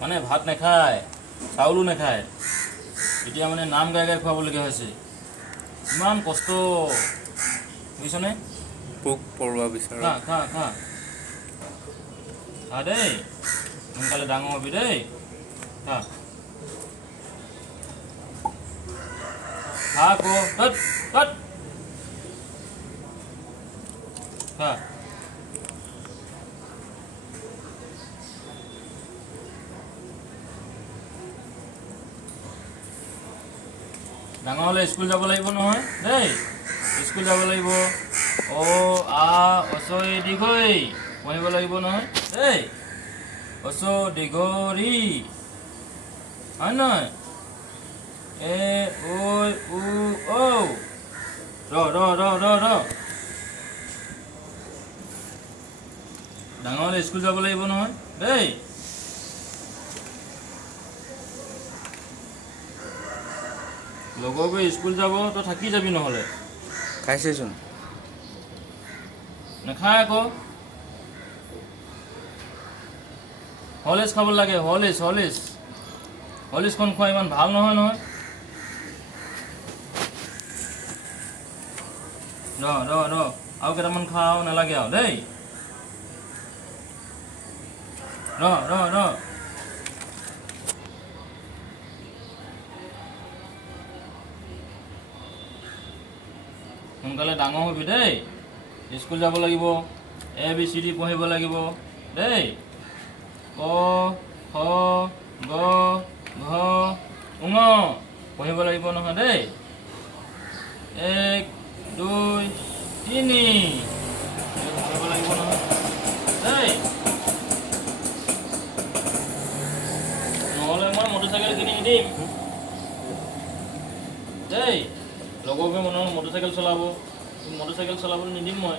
মানে ভাত নাখায়, চাউলো নাখায়, এতিয়া মানে নাম গাই গাই খুৱাবলগীয়া হৈছে। ইমান কষ্ট, বুজিছনে? পোক পৰুৱা বিচাৰা। খা খা খা খা দেই, সোনকালে ডাঙৰ হ'বি দেই। খা খা আকৌ, খা। ডাঙৰ হ'লে স্কুল যাব লাগিব নহয় দেই, স্কুল যাব লাগিব। দীঘৈ পঢ়িব লাগিব নহয় দেই, দীঘৰি, হয় নহয়? ডাঙৰ হ'লে স্কুল যাব লাগিব নহয় দেই। লগৰবোৰে স্কুল যাব, তই থাকি যাবি নহ'লে। খাইছেচোন। নাখায় আকৌ। হৰলিক্স খাব লাগে, হৰলিক্সখন খোৱা ইমান ভাল নহয় নহয়। আৰু কেইটামান খাওঁ নালাগে আৰু দেই। সোনকালে ডাঙৰ হ'বি দেই, স্কুল যাব লাগিব, ABCD পঢ়িব লাগিব দেই। ক খ গ ঘ ঙ পঢ়িব লাগিব নহয় দেই। 1 2 3 পঢ়িব লাগিব নহয় দেই। নহ'লে মই মটৰচাইকেল কিনি নিদিম দেই। লগৰবোৰে মটৰচাইকেল চলাব, মটৰচাইকেল চলাবলৈ নিদিম মই।